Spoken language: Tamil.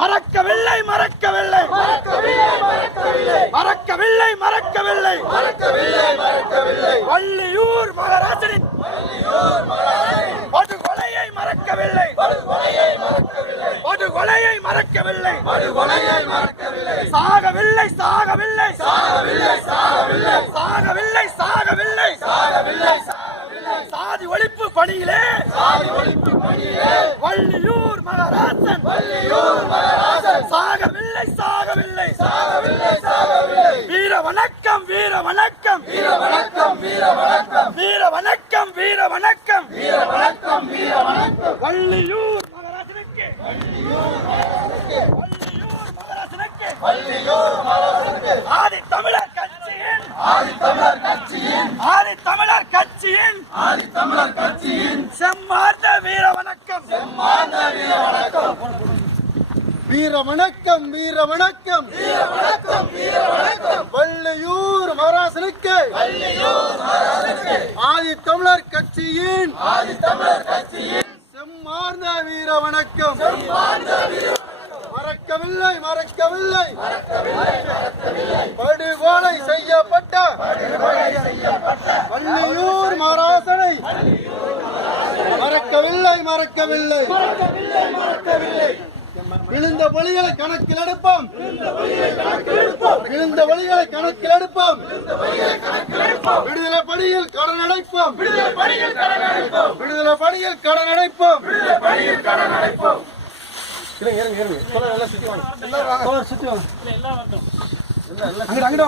மறக்கவில்லை மறக்கவில்லை. மறக்கவில்லை மறக்கவில்லை. வள்ளியூர் மகாராஜனின் படுகொலையை மறக்கவில்லை. படுகொலையை மறக்கவில்லை. சாகவில்லை சாகவில்லை சாகவில்லை சாகவில்லை. சாகவில்லை சாகவில்லை. சாதி ஒழிப்பு பணியிலே வள்ளியூர் மகாராஜன் சாகவில்லை சாகவில்லை. சாகவில்லை சாகவில்லை வீர வணக்கம் வீர வணக்கம். வீர வணக்கம் வீர வணக்கம். வீர வணக்கம் வீர வணக்கம் வீர வணக்கம் வீர வணக்கம் வள்ளியூர் மகாராஜனுக்கு. வள்ளியூர் மகாராஜனுக்கு. ஆதி தமிழர் கட்சியின். ஆதி தமிழர் கட்சியின். ஆதி தமிழர் கட்சியின் ஆதி தமிழர் கட்சியின் செம்மார்ந்த வீர வணக்கம் செம்மார்ந்த வீர வணக்கம். வீர வணக்கம் வீர வணக்கம் வீர வணக்கம் வீர வணக்கம் வள்ளையூர் மகாராசனுக்கு. ஆதி தமிழர் கட்சியின். ஆதி தமிழர் கட்சியின் செம்மார்ந்த வீர வணக்கம் மறக்கவில்லை மறக்கவில்லை. படுகொலை செய்யப்பட்ட. வள்ளியூர் மகாராசனை. மறக்கவில்லை மறக்கவில்லை. விழுந்த வழிகளை கணக்கில் எடுப்போம். விழுந்த வழிகளை கணக்கில் எடுப்போம். விடுதலை பணியில் கடன் அடைப்போம். விடுதலை பணியில் கடன் அடைப்போம். இருங்க இருங்க இருங்க. சுத்தி வாங்க. சுத்தி வாங்க.